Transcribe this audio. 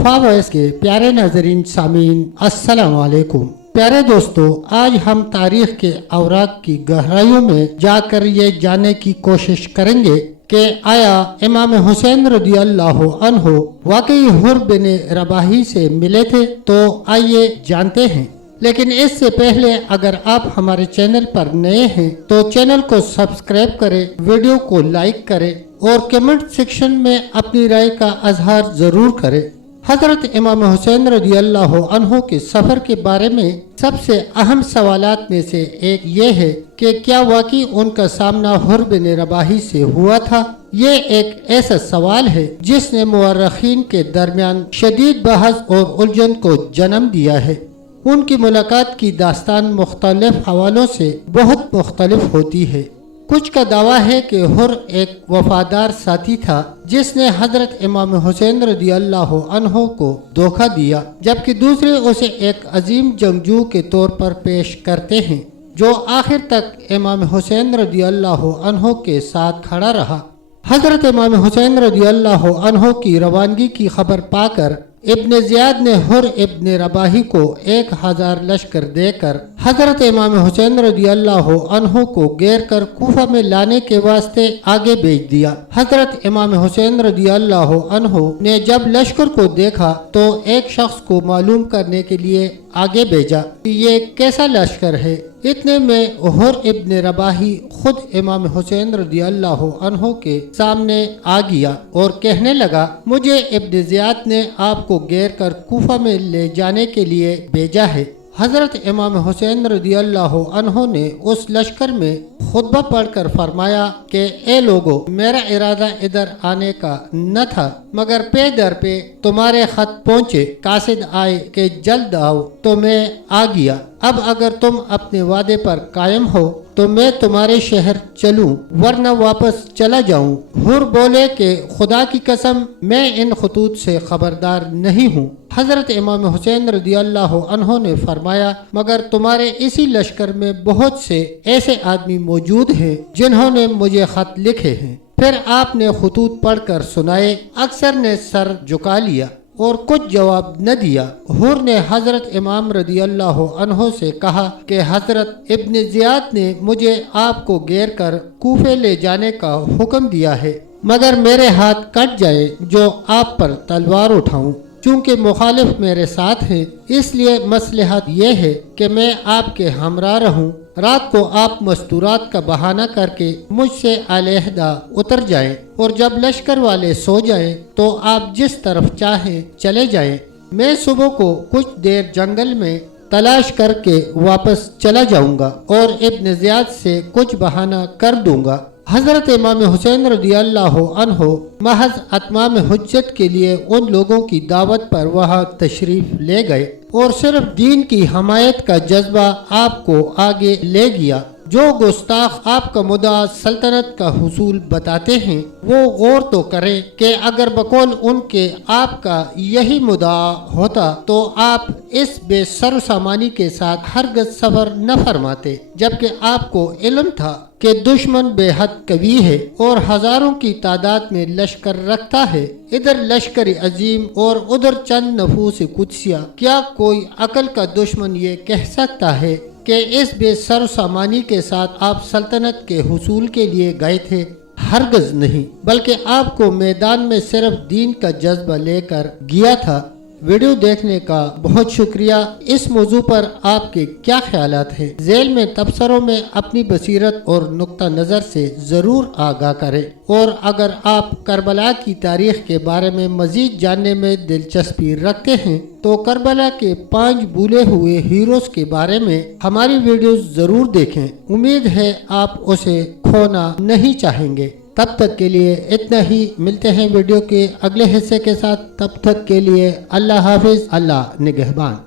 वफा वॉइस के प्यारे नाजरीन सामीन अस्सलाम वालेकुम। प्यारे दोस्तों, आज हम तारीख के औराक की गहराइयों में जाकर ये जानने की कोशिश करेंगे कि आया इमाम हुसैन रज़ी अल्लाह अन्हु वाकई हुर बिन रबाही से मिले थे। तो आइए जानते हैं। लेकिन इससे पहले अगर आप हमारे चैनल पर नए हैं तो चैनल को सब्सक्राइब करें, वीडियो को लाइक करें और कमेंट सेक्शन में अपनी राय का इजहार जरूर करें। हजरत इमाम हुसैन रज़ी अल्लाह अन्हु के सफर के बारे में सबसे अहम सवालात में से एक ये है कि क्या वाकई उनका सामना हुर बिन रबाही से हुआ था। ये एक ऐसा सवाल है जिसने मुअर्रिखीन के दरमियान शदीद बहस और उलझन को जन्म दिया है। उनकी मुलाकात की दास्तान मुख्तलिफ हवालों से बहुत मुख्तलिफ होती है। कुछ का दावा है कि हुर एक वफादार साथी था जिसने हजरत इमाम हुसैन रज़ी अल्लाह अन्हु को धोखा दिया, जबकि दूसरे उसे एक अजीम जंगजू के तौर पर पेश करते हैं जो आखिर तक इमाम हुसैन रज़ी अल्लाह अन्हु के साथ खड़ा रहा। हजरत इमाम हुसैन रज़ी अल्लाह अन्हु की रवानगी की खबर पाकर इब्न जियाद ने हुर इब्न रबाही को 1000 लश्कर देकर हजरत इमाम हुसैन रज़ी अल्लाह अन्हु को घेर कर कूफा में लाने के वास्ते आगे भेज दिया। हजरत इमाम हुसैन रज़ी अल्लाह अन्हु ने जब लश्कर को देखा तो एक शख्स को मालूम करने के लिए आगे भेजा कि ये कैसा लश्कर है। इतने में हुर इब्न रबाही खुद इमाम हुसैन रज़ी अल्लाह अन्हु के सामने आ गया और कहने लगा, मुझे इब्न जियाद ने आपको घेर कर कूफा में ले जाने के लिए भेजा है। हजरत इमाम हुसैन रज़ी अल्लाह अन्हु ने उस लश्कर में खुतबा पढ़कर फरमाया कि ए लोगो, मेरा इरादा इधर आने का न था, मगर पे दर पे तुम्हारे खत पहुँचे, कासिद आए कि जल्द आओ तो मैं आ गया। अब अगर तुम अपने वादे पर कायम हो तो मैं तुम्हारे शहर चलूं, वरना वापस चला जाऊं। हुर बोले कि खुदा की कसम मैं इन खतूत से खबरदार नहीं हूँ। हजरत इमाम हुसैन रज़ी अल्लाह अन्हु ने फरमाया, मगर तुम्हारे इसी लश्कर में बहुत से ऐसे आदमी मौजूद हैं जिन्होंने मुझे खत लिखे हैं। फिर आपने खतूत पढ़कर सुनाए। अक्सर ने सर झुका लिया और कुछ जवाब न दिया। हुर ने हजरत इमाम रज़ी अल्लाह अन्हु से कहा कि हजरत इब्न जियाद ने मुझे आपको घेर कर कूफे ले जाने का हुक्म दिया है, मगर मेरे हाथ कट जाए जो आप पर तलवार उठाऊं। चूंकि मुखालिफ मेरे साथ हैं, इसलिए मसलहत यह है कि मैं आपके हमरा रहूं। रात को आप मस्तूरात का बहाना करके मुझसे अलहदा उतर जाएं और जब लश्कर वाले सो जाएं तो आप जिस तरफ चाहें चले जाएं। मैं सुबह को कुछ देर जंगल में तलाश करके वापस चला जाऊंगा और इब्न जियाद से कुछ बहाना कर दूंगा। हजरत इमाम हुसैन रज़ी अल्लाह अन्हु महज अतमाम हुज्जत के लिए उन लोगों की दावत पर वहाँ तशरीफ ले गए और सिर्फ दीन की हमायत का जज्बा आपको आगे ले गया। जो गुस्ताख आपका मुद्दा सल्तनत का हुसूल बताते हैं वो गौर तो करें कि अगर बकौल उनके आपका यही मुद्दा होता तो आप इस बेसर सामानी के साथ हरगज सफर न फरमाते, जबकि आपको इल्म था कि दुश्मन बेहद कवी है और हजारों की तादाद में लश्कर रखता है। इधर लश्कर अजीम और उधर चंद नफूस कुदसिया। क्या कोई अकल का दुश्मन ये कह सकता है कि इस बेसर सामानी के साथ आप सल्तनत के हुसूल के लिए गए थे? हरगज नहीं, बल्कि आपको मैदान में सिर्फ दीन का जज्बा लेकर गया था। वीडियो देखने का बहुत शुक्रिया। इस मौजू पर आपके क्या ख्यालात हैं? झेल में तबसरों में अपनी बसीरत और नुक्ता नज़र से ज़रूर आगाह करें। और अगर आप करबला की तारीख के बारे में मज़ीद जानने में दिलचस्पी रखते हैं तो करबला के 5 भूले हुए हीरोज़ के बारे में हमारी वीडियोज़ ज़रूर देखें। उम्मीद है आप उसे खोना नहीं चाहेंगे। तब तक के लिए इतना ही। मिलते हैं वीडियो के अगले हिस्से के साथ। तब तक के लिए अल्लाह हाफिज, अल्लाह निगहबान।